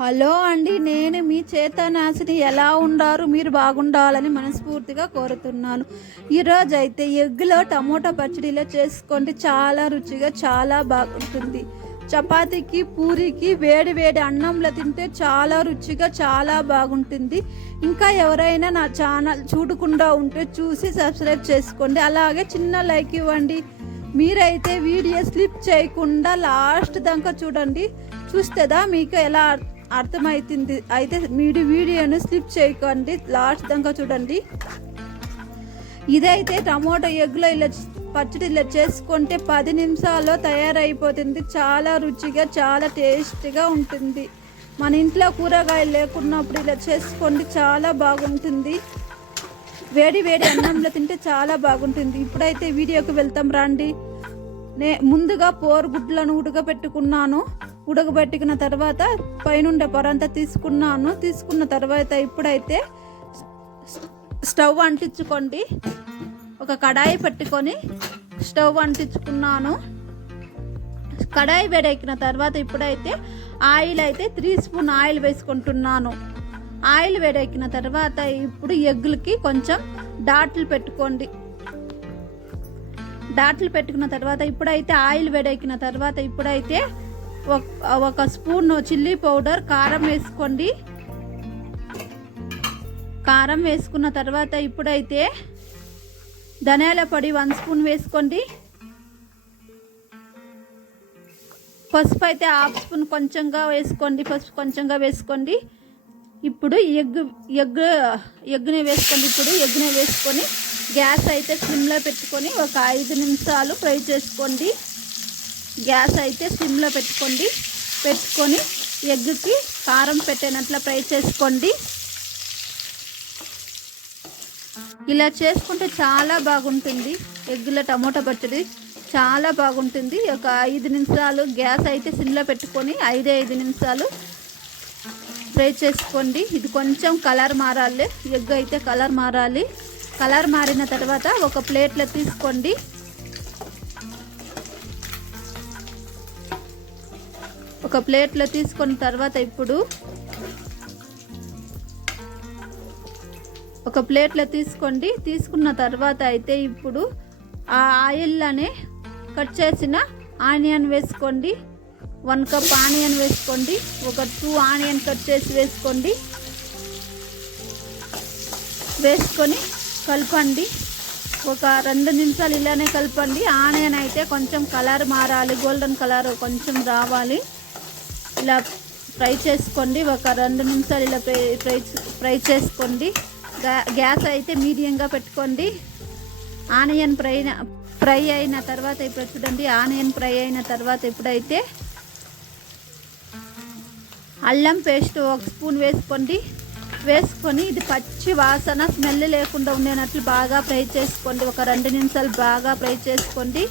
Hello అండి నేను మీ చేతనాశిని. ఎలా ఉండారు? మీరు బాగుండాలని మనస్ఫూర్తిగా కోరుతున్నాను. ఈరోజు అయితే ఎగ్గులో టమోటా పచ్చడిలో చేసుకోండి చాలా రుచిగా చాలా బాగుంటుంది. చపాతీకి పూరికి వేడి వేడి అన్నంలో తింటే చాలా రుచిగా చాలా బాగుంటుంది. ఇంకా ఎవరైనా నా ఛానల్ చూడకుండా ఉంటే చూసి సబ్స్క్రైబ్ చేసుకోండి. అలాగే చిన్న లైక్ ఇవ్వండి. మీరైతే వీడియో స్లిప్ చేయకుండా లాస్ట్ దాకా చూడండి. చూస్తేదా మీకు ఎలా అర్థమవుతుంది అయితే మీరు వీడియోను స్లిప్ చేయకండి. లాస్ట్ దాకా చూడండి. ఇదైతే టమోటా ఎగ్లో ఇలా పచ్చడి ఇలా చేసుకుంటే పది నిమిషాల్లో తయారైపోతుంది. చాలా రుచిగా చాలా టేస్టీగా ఉంటుంది. మన ఇంట్లో కూరగాయలు లేకున్నప్పుడు ఇలా చేసుకోండి. చాలా బాగుంటుంది. వేడి వేడి అన్నంలో తింటే చాలా బాగుంటుంది. ఇప్పుడైతే వీడియోకి వెళ్తాం రండి. నే ముందుగా పోరు గుడ్లను ఉడకబెట్టుకున్నాను. ఉడకబెట్టుకున్న తర్వాత పైనుండే పొరంతా తీసుకున్నాను. తీసుకున్న తర్వాత ఇప్పుడైతే స్టవ్ అంటించుకోండి. ఒక కడాయి పెట్టుకొని స్టవ్ అంటించుకున్నాను. కడాయి వేడెక్కిన తర్వాత ఇప్పుడైతే ఆయిల్ అయితే త్రీ స్పూన్ ఆయిల్ వేసుకుంటున్నాను. ఆయిల్ వేడెక్కిన తర్వాత ఇప్పుడు ఎగ్గులకి కొంచెం డాట్లు పెట్టుకోండి. డాట్లు పెట్టుకున్న తర్వాత ఇప్పుడైతే ఆయిల్ వేడెక్కిన తర్వాత ఇప్పుడైతే ఒక- ఒక స్పూన్ చిల్లీ పౌడర్ కారం వేసుకోండి. కారం వేసుకున్న తర్వాత ఇప్పుడైతే ధనియాల పొడి వన్ స్పూన్ వేసుకోండి. పసుపు అయితే హాఫ్ స్పూన్ కొంచెంగా వేసుకోండి పసుపు కొంచెంగా వేసుకోండి. ఇప్పుడు ఎగ్ ఎగ్ ఎగ్ని వేసుకోండి ఇప్పుడు ఎగ్ని వేసుకొని గ్యాస్ అయితే సిమ్లో పెట్టుకొని ఒక ఐదు నిమిషాలు ఫ్రై చేసుకోండి. గ్యాస్ అయితే సిమ్లో పెట్టుకోండి. పెట్టుకొని ఎగ్కి కారం పెట్టినట్లు ఫ్రై చేసుకోండి. ఇలా చేసుకుంటే చాలా బాగుంటుంది. ఎగ్గులో టమోటా పచ్చడి చాలా బాగుంటుంది. ఒక ఐదు నిమిషాలు గ్యాస్ అయితే సిమ్లో పెట్టుకొని ఐదు ఐదు నిమిషాలు ఫ్రై చేసుకోండి. ఇది కొంచెం కలర్ మారాలి. ఎగ్ అయితే కలర్ మారాలి. కలర్ మారిన తర్వాత ఒక ప్లేట్లో తీసుకోండి. ఒక ప్లేట్లో తీసుకున్న తర్వాత ఇప్పుడు ఒక ప్లేట్లో తీసుకోండి. తీసుకున్న తర్వాత అయితే ఇప్పుడు ఆ ఆయిల్లోనే కట్ చేసిన ఆనియన్ వేసుకోండి. వన్ కప్ ఆనియన్ వేసుకోండి. ఒక టూ ఆనియన్ కట్ చేసి వేసుకోండి. వేసుకొని కలపండి. ఒక రెండు నిమిషాలు ఇలానే కలపండి. ఆనియన్ అయితే కొంచెం కలర్ మారాలి. గోల్డెన్ కలర్ కొంచెం రావాలి. ఇలా ఫ్రై చేసుకోండి. ఒక రెండు నిమిషాలు ఇలా ఫ్రై ఫ్రై ఫ్రై చేసుకోండి. గ్యాస్ అయితే మీడియంగా పెట్టుకోండి. ఆనియన్ ఫ్రై ఫ్రై అయిన తర్వాత ఇప్పుడు చూడండి. ఆనియన్ ఫ్రై అయిన తర్వాత ఇప్పుడైతే అల్లం పేస్ట్ ఒక స్పూన్ వేసుకోండి. వేసుకొని ఇది పచ్చి వాసన స్మెల్ లేకుండా ఉండేనట్లు బాగా ఫ్రై చేసుకోండి. ఒక రెండు నిమిషాలు బాగా ఫ్రై చేసుకోండి.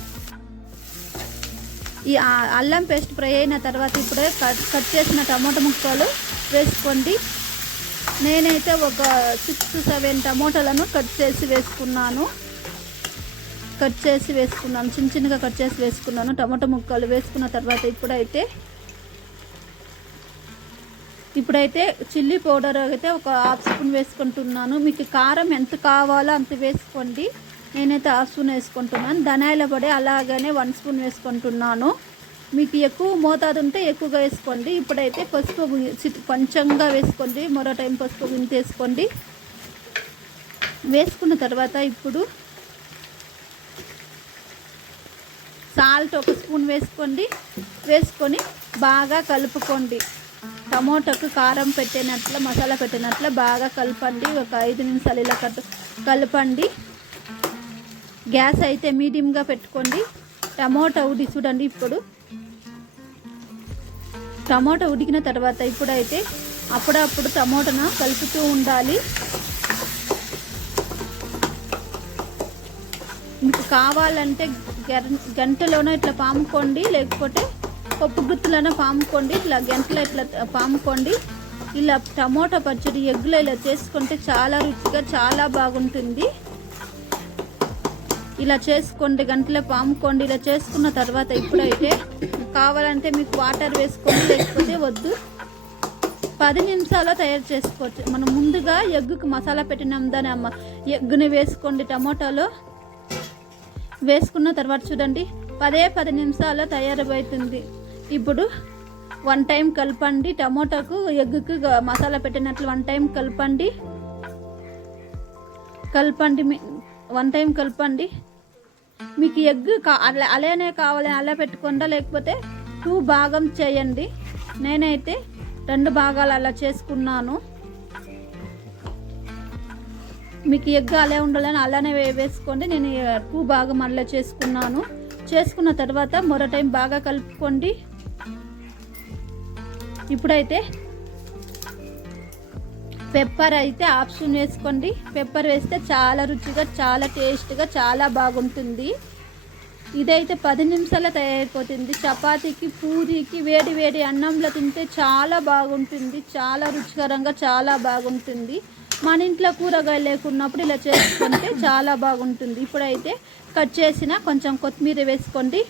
ఈ అల్లం పేస్ట్ ఫ్రై అయిన తర్వాత ఇప్పుడే కట్ కట్ చేసిన టమోటా ముక్కలు వేసుకోండి. నేనైతే ఒక సిక్స్ సెవెన్ టమోటాలను కట్ చేసి వేసుకున్నాను. కట్ చేసి వేసుకున్నాను. చిన్న చిన్నగా కట్ చేసి వేసుకున్నాను. టమాటా ముక్కలు వేసుకున్న తర్వాత ఇప్పుడైతే ఇప్పుడైతే చిల్లీ పౌడర్ అయితే ఒక హాఫ్ స్పూన్ వేసుకుంటున్నాను. మీకు కారం ఎంత కావాలో అంత వేసుకోండి. నేనైతే హాఫ్ స్పూన్ వేసుకుంటున్నాను. ధనాయిల పొడి అలాగనే వన్ స్పూన్ వేసుకుంటున్నాను. మీకు ఎక్కువ మోతాదు ఉంటే ఎక్కువగా వేసుకోండి. ఇప్పుడైతే పసుపు కొంచెంగా వేసుకోండి. మరో టైం పసుపు గుంత వేసుకోండి. వేసుకున్న తర్వాత ఇప్పుడు సాల్ట్ ఒక స్పూన్ వేసుకోండి. వేసుకొని బాగా కలుపుకోండి. టమోటాకు కారం పెట్టినట్లు మసాలా పెట్టినట్లు బాగా కలపండి. ఒక ఐదు నిమిషాలు ఇలా కలపండి. గ్యాస్ అయితే మీడియంగా పెట్టుకోండి. టమోటా ఉడి చూడండి ఇప్పుడు. టమోటా ఉడికిన తర్వాత ఇప్పుడైతే అప్పుడప్పుడు టమోటాను కలుపుతూ ఉండాలి. మీకు కావాలంటే గంటలోనే గంటలోనో ఇట్లా పాముకోండి లేకపోతే పప్పు గుత్తులోనో పాముకోండి ఇట్లా గంటలో ఇట్లా పాముకోండి. ఇలా టమోటా పచ్చడి ఎగ్గులో ఇలా చేసుకుంటే చాలా రుచిగా చాలా బాగుంటుంది. ఇలా చేసుకోండి గంటలో పాముకోండి ఇలా చేసుకున్న తర్వాత ఇప్పుడైతే కావాలంటే మీకు వాటర్ వేసుకోండి లేకపోతే వద్దు. పది నిమిషాల్లో తయారు చేసుకోవచ్చు. మనం ముందుగా ఎగ్గుకి మసాలా పెట్టినాం దాని అమ్మ. ఎగ్గుని వేసుకోండి టమోటాలో. వేసుకున్న తర్వాత చూడండి పదే పది నిమిషాల్లో తయారైపోతుంది ఇప్పుడు వన్ టైం కలపండి టమోటాకు ఎగ్గుకు మసాలా పెట్టినట్లు వన్ టైం కలపండి. కలపండి మీ- వన్ టైం కలపండి. మీకు ఎగ్ కా అలా అలానే కావాలి అలా పెట్టుకుండా లేకపోతే టూ భాగం చేయండి. నేనైతే రెండు భాగాలు అలా చేసుకున్నాను. మీకు ఎగ్ అలా ఉండాలని అలానే వేసుకోండి. నేను టూ భాగం అలా చేసుకున్నాను. చేసుకున్న తర్వాత మరో టైం బాగా కలుపుకోండి. ఇప్పుడైతే పెప్పర్ అయితే ఆప్షన్ వేసుకోండి. పెప్పర్ వేస్తే చాలా రుచిగా చాలా టేస్ట్గా చాలా బాగుంటుంది. ఇదైతే పది నిమిషాల్లో తయారైపోతుంది. చపాతీకి పూరీకి వేడి వేడి అన్నంలో తింటే చాలా బాగుంటుంది. చాలా రుచికరంగా చాలా బాగుంటుంది. మన ఇంట్లో కూరగాయలు లేకున్నప్పుడు ఇలా చేసుకుంటే చాలా బాగుంటుంది. ఇప్పుడైతే కట్ చేసిన కొంచెం కొత్తిమీర వేసుకోండి.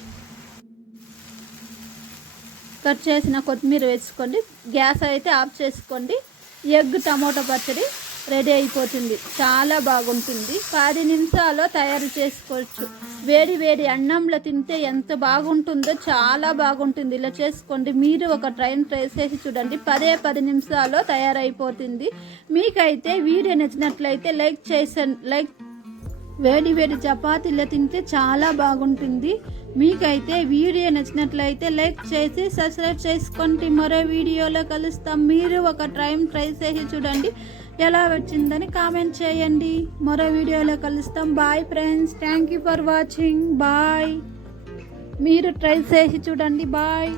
కట్ చేసిన కొత్తిమీర వేసుకోండి. గ్యాస్ అయితే ఆఫ్ చేసుకోండి. ఎగ్ టమాటో పచ్చడి రెడీ అయిపోతుంది. చాలా బాగుంటుంది. పది నిమిషాల్లో తయారు చేసుకోవచ్చు. వేడి వేడి అన్నంలో తింటే ఎంత బాగుంటుందో చాలా బాగుంటుంది. ఇలా చేసుకోండి. మీరు ఒక ట్రైన్ ట్రై చేసి చూడండి. పదే పది నిమిషాల్లో తయారైపోతుంది. మీకైతే వీడియో నచ్చినట్లయితే లైక్ చేసండి లైక్ వేడి వేడి చపాతీలు తింటే చాలా బాగుంటుంది. మీకైతే వీడియో నచ్చినట్లయితే లైక్ చేసి సబ్స్క్రైబ్ చేసుకోండి మరో వీడియోలో కలుస్తాం. మీరు ఒక టైం ట్రై చేసి చూడండి. ఎలా వచ్చిందని కామెంట్ చేయండి. మరో వీడియోలో కలుస్తాం. Bye friends thank you for watching bye మీరు ట్రై చేసి చూడండి. బాయ్